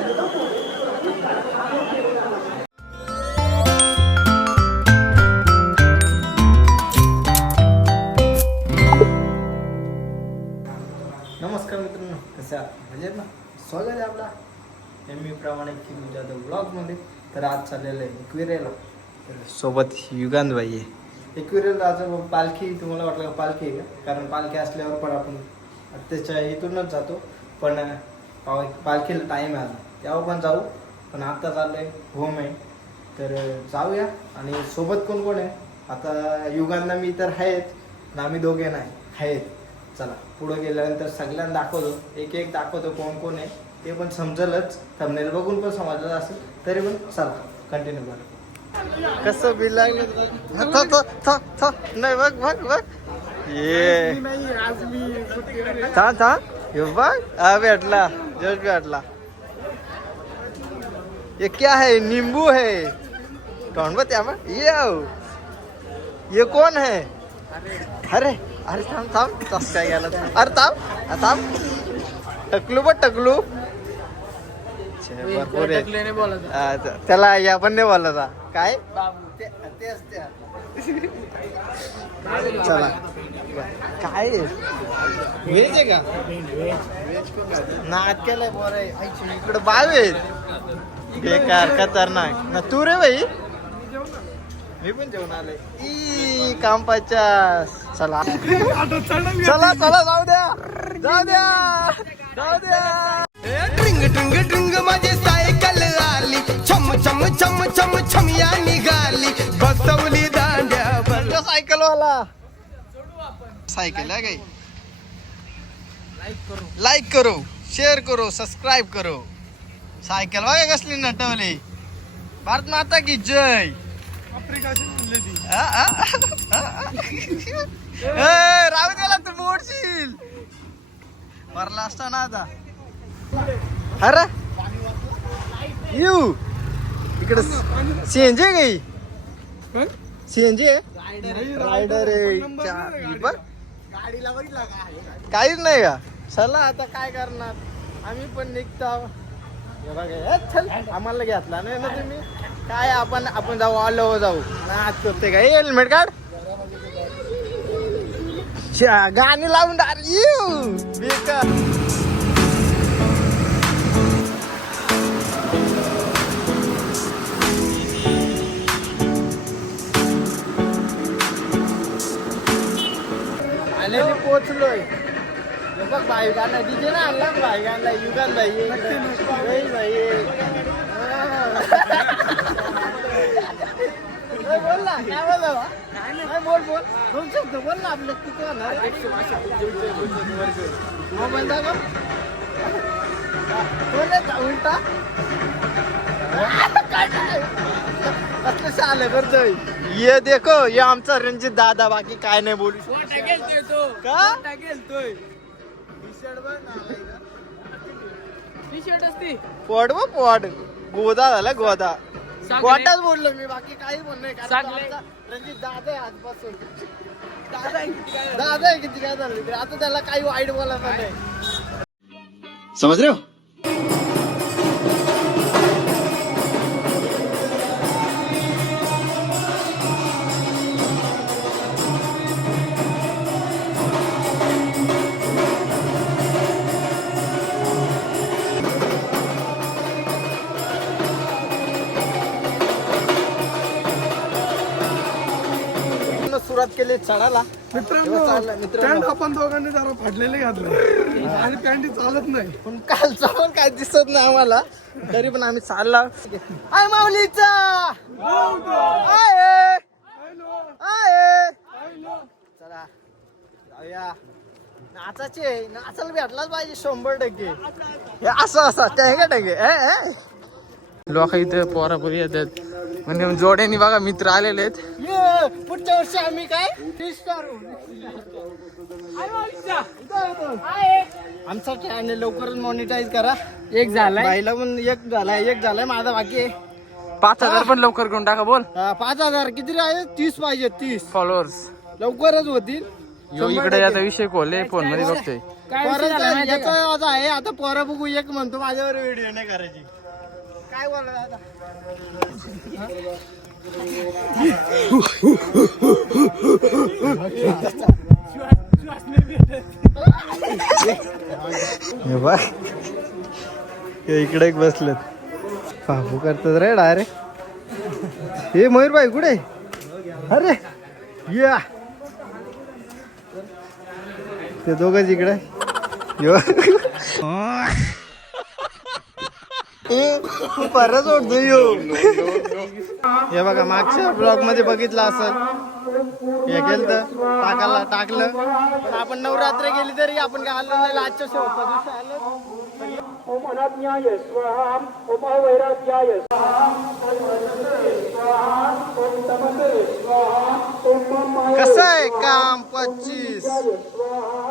नमस्कार मित्रांनो कसे म्हणजे ना? स्वागत आहे आपला. नेहमीप्रमाणे की जाधव ब्लॉगमध्ये तर आज चाललेलं आहे एकविरेला. तर सोबत युगांतबाई आहे. एकविरेला आज पालखी तुम्हाला वाटलं का पालखी आहे का? कारण पालखी असल्यावर पण आपण त्याच्या इथूनच जातो. पण पालखीला टाईम आहे आता तेव्हा पण जाऊ. पण आता चाललं आहे होम आहे. तर जाऊया. आणि सोबत कोण कोण आहे? आता युगांना मी तर आहेत आणि आम्ही दोघे नाही. आहेत. चला पुढे गेल्यानंतर सगळ्यांना दाखवतो. एक एक दाखवतो कोण कोण आहे. ते पण समजलंच. थंबनेल बघून पण समजलं असेल तरी पण चला कंटिन्यू कर. कसं बिल लागलं? नाही बघ बघ बघ. ये. हे बघ. हा भेटला. जोश भेटला. ये क्या है? नींबू है। कौन बता ये आओ। ये कौन है? अरे अरे थांब थांब तस काय गेला अरे थांब थांब टकलू। बघ टकलू भरपूर आहे. त्याला या पण नाही बोलला काय. चला. काय व्हेज आहे का? नाद केलंय बोर इकडे बाव बेकार खतरनाक ना तू रे भाई मी पण जेवण आलोय. ई काम पचास चला. चला चला जाऊ द्या. जाऊ द्या. जाऊ द्या. ट्रिंग ट्रिंग ट्रिंग माझी सायकल आली. छम छम छम छम छम या निघाली. बसवली दांड्या सायकल वाला सायकल आहे काही लाईक करो. शेअर करो. सबस्क्राईब करो. सायकल बघा कसली नटवली. भारत माता की जय. राहू द्याला तू मोडशील. भरला असताना आता. अरे. येऊ. इकडे सीएनजी काही? सीएनजी आहे? रायडर आहे. बघ काहीच नाही का? चला आता काय करणार? आम्ही पण निघतो. आम्हाला घेतला नाही ना तुम्ही. काय आपण आपण जाऊ आलो जाऊ. नाच करते का हेल्मेट काढ. गाणी लावून बेकार. आलेली पोचलोय. बघ भाई गाणं डीजे ना भाई गाणला युगान भाई. भाई. ये. हा. ए, बोल ना काय बोलला बा? नाही, बोल बोल. दोन शब्द बोल ना आपलं किती होणार मोबाईल दाखव ना, उलटा. कसलं करतोय ये देखो ये आमचा रणजित दादा बाकी काय नाही बोलू शकतो. का? पोड व पोड. गोदा झाला गोदा. गोटाच बोललो मी बाकी काही बोल नाही कारण तो आमचा रणजित दादा आहे आजपासून. दादा आहे किती काय दादा आहे किती काय झालं? आता त्याला काही वाईट बोलायचं नाही. समझ रहे हो केली चढाला. मित्रांनो. पॅन्ट आपण दोघांनी जरा फाडलेले घातले. आणि पॅन्ट चालत नाही. पण कालचा पण काय दिसत नाही आम्हाला. तरी पण आम्ही चालला. आय माऊलीचा! आहे आहे चला जाऊया. नाचाचे नाचायला भेटलाच पाहिजे शंभर टक्के. हे असं असं टँगे टँगे. लोक इथं पोरापुरी येतात. म्हणजे जोड्यानी बघा मित्र आलेले आहेत. पुढच्या वर्षी आम्ही काय? आमचा. चॅनल लवकरच मॉनिटाईज करा. एक झालाय. बाईला पण एक झालाय एक झालाय माझा बाकी आहे. पाच हजार पण लवकर करून टाका बोल. हा, पाच हजार. किती आहे? तीस पाहिजे तीस. फॉलोअर्स लवकरच होतील. यो इकडे आता विषय खोले फोनमध्ये बघतोय. परत याचा आज आहे आता पोरं बघू एक म्हणतो माझ्यावर व्हिडिओ नाही करायची. काय बोलला दादा? हे बघ. हे इकडे एक बसलेत. बाबू करतात रे डायरेक्ट हे मयूर भाई कुठे? अरे या. ते दोघंच इकडे. यो. परत ओढतो यो. हे बघा मागच्या ब्लॉगमध्ये बघितलं असं हे केलं तर टाकायला टाकलं. पण आपण नवरात्र गेली तरी आपण काय आलो नाही आजच्या शेवटच्या दिवशी आलो. कसं आहे काम? पच्चीस.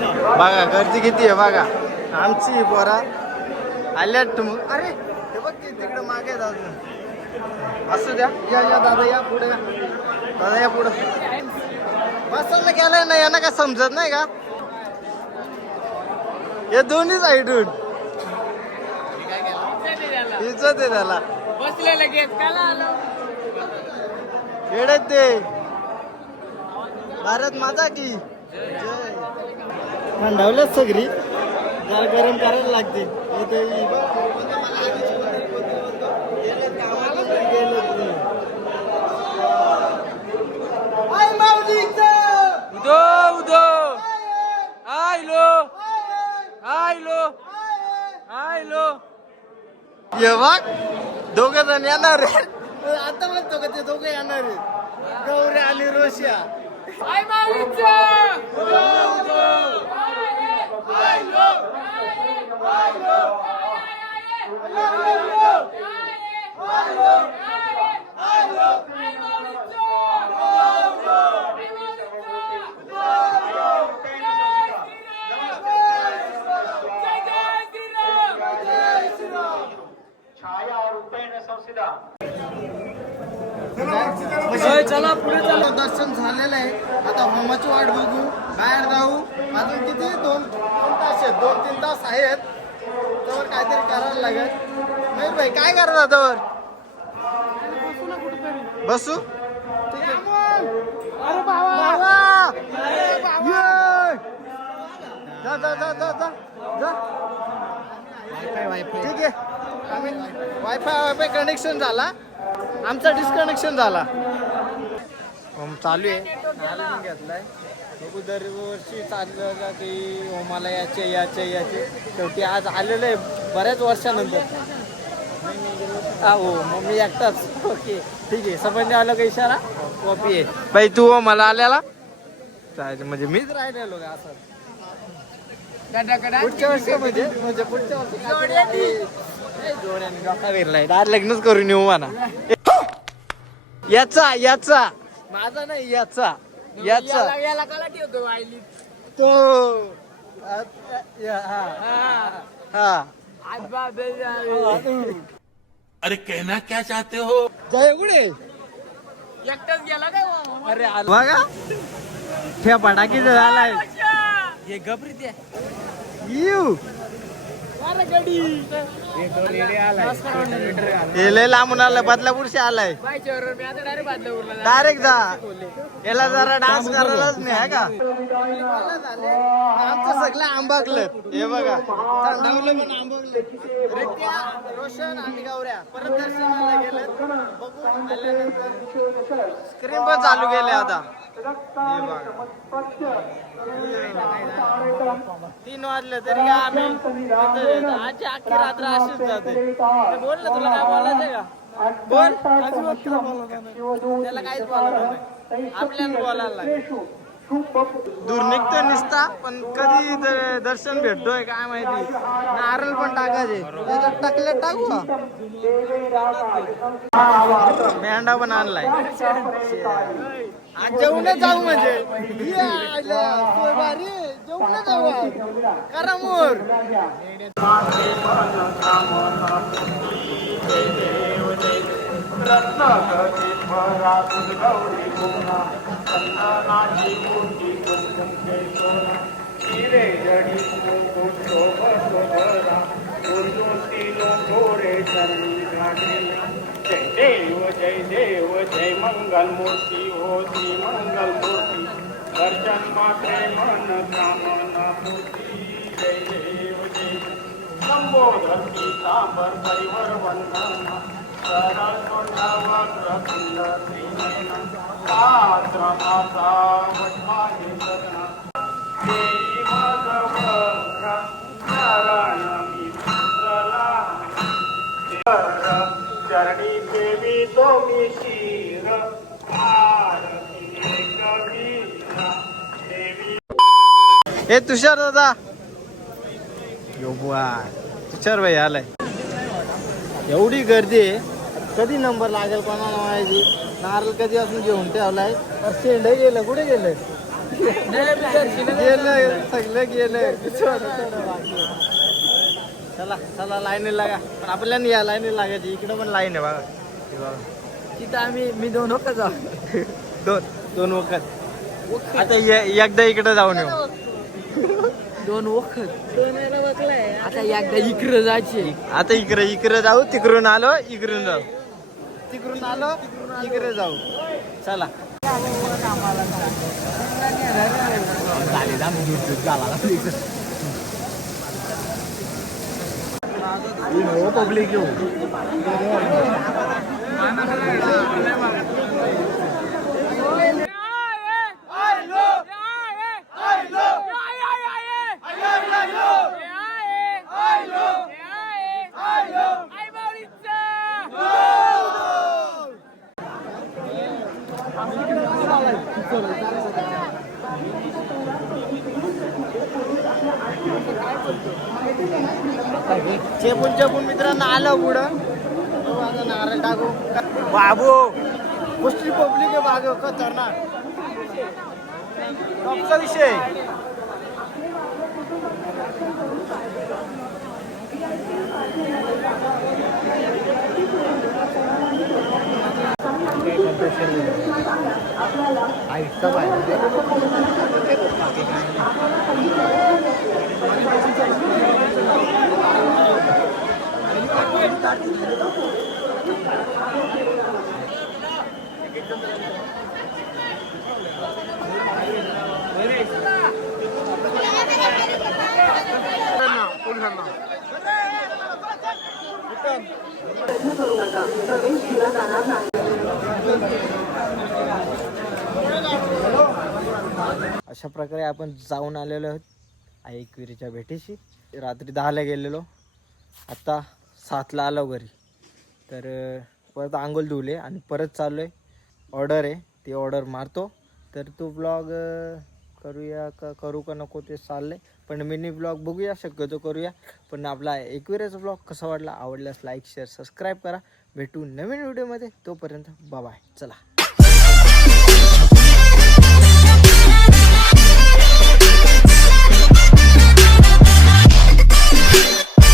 बघा गर्दी किती आहे बघा. आमची बोरा आल्यात तुम अरे की तिकडे मागे दादा असू द्या. या या दादा या पुढे. दादा या पुढे. बसायला गेलाय ना यांना काय समजत नाही का? हे दोन्ही साईडून इज्जत आहे त्याला. बसले लगेच काला आलो येडत ते. भारत माता की. थंडावल्याच सगळी. जरा गरम करायला लागते इथे ही बघ, म्हणजे मला आधीच बोलले, बोलले, बोलले. गेलेत कामाला पण गेलेत ते. आई माऊलीचं! उदो उदो आयलो आयलो आयलो ये बघ दोघ जण येणार आहे. आता म्हणतो का ते दोघं येणार आहे गौरी आणि रोशिया आय माऊलीचं चला पुढे चला दर्शन झालेलं आहे आता होमाची वाट बघू बाहेर जाऊ. अजून किती? दोन दोन तास आहेत. दोन तीन तास आहेत. तर काहीतरी करायला लागेल. नाही भाई काय करत त्यावर? बसू? ठीक आहे. बाबा! ये! जा जा जा जा जा जा. ठीक आहे. आम्ही वायफाय वायफाय कनेक्शन झाला. आमचा डिस्कनेक्शन झाला. होम चालू आहे. चालून घेतलाय. बघू दरवर्षी चाललं का की होमाला याचे याचे. याचे शेवटी आज आलेलं आहे बऱ्याच वर्षानंतर. हा हो मग मी एकटाच. ओके ठीक आहे. समजणे आलं का इशारा? कॉपी आहे. बाई तू हो मला आल्याला? चालेल म्हणजे मीच राहिलेलो का असं. पुढच्या वर्षी म्हणजे म्हणजे पुढच्या वर्षी जोड्याने विरलाय. लग्नच करून येऊ म्हणा. याचा याचा. माझा नाही याचा. याचा. याला काला ठेवतो आईली. तो. हा. हा. आज बाबे अरे कहना क्या चाहते हो? जय गुडे एकटाच गेला काय मामा? अरे आलो. बघा. ठे फटाकीचं झालाय हे गबरी ते यू हे लय लांबून आलाय बदलापूरशी आलाय. बायच्यावर मी आता डायरेक्ट जा. याला जरा डान्स करायलाच नाही आहे का? आमचं सगळं आंबाकलं. हे बघा. रोशन आणि गौऱ्या परत दर्शनाला गेले स्क्रीन पण चालू केले आता. हे बघा. तीन वाजले तरी काय आम्ही आजची अख्खी रात्र अशीच जाते. ते बोल ना तुला काय बोलायचंय का? बोल. त्याला काहीच बोलायचं नाही. आपल्याला बोलायला लागेल. दूर निघतोय निसता पण कधी दर्शन भेटतोय काय माहिती. नारळ पण टाकायचे. त्याच्यात टाकले टाकू मेंढा पण आणलाय. आज जेवणच जाऊ म्हणजे. ये आयला, सोय जय देव जय देव जय मंगल मूर्ती हो मंगल मूर्ती दर्शन माते मन कामना पूर्ती जय देव सांबर परिवर वंदना। सरळ तोंडावर प्रफुल्ल माता वटवाणी सदना। देई माधव चरणी देवी तो मी हे तुषार दादा. यो बुवा तुषार भाई आलाय. एवढी गर्दी कधी नंबर लागेल कोणाला माहिती? नारळ कधी असून घेऊन ठेवलाय? शेंड गेलं कुठे गेलं? सगळं. चला चला लाईनी लागा. पण आपल्याला या लाईनी लागायची. इकडे पण लाईन आहे बघा. बघा. तिथं आम्ही मी दोन वखत जाऊ. दोन दोन वखत. आता एकदा इकडे जाऊन येऊ. दोन वखत आता एकदा इकडं जायचे आता इकडे इकडे जाऊ तिकडून आलो इकडून जाऊ. तिकडून आलो इकडे जाऊ. चला. पब्लिक येऊ. चेपून चेपून मित्रांनो आलं पुढं. माझा नारळ टाकू. बाबू कुस्ती पब्लिक आहे बाग खतरनाक. टॉपचा विषय. हा इतका पाहिजे बाकी काय अशा प्रकारे आपण जाऊन आलेलो आहोत. आई एकविरीच्या भेटीशी. रात्री दहाला गेलेलो. आत्ता सातला आलो घरी. तर परत आंघोळ धुले आणि परत चाललो आहे ऑर्डर आहे. ती ऑर्डर मारतो. तर तो ब्लॉग करूया का करू का नको ते चाललंय. पण मिनी ब्लॉग बघूया. शक्यतो करूया. पण आपला एकविराचा ब्लॉग कसा वाटला आवडल्यास लाईक शेअर सबस्क्राईब करा. भेटू नवीन व्हिडिओमध्ये तोपर्यंत बाय चला.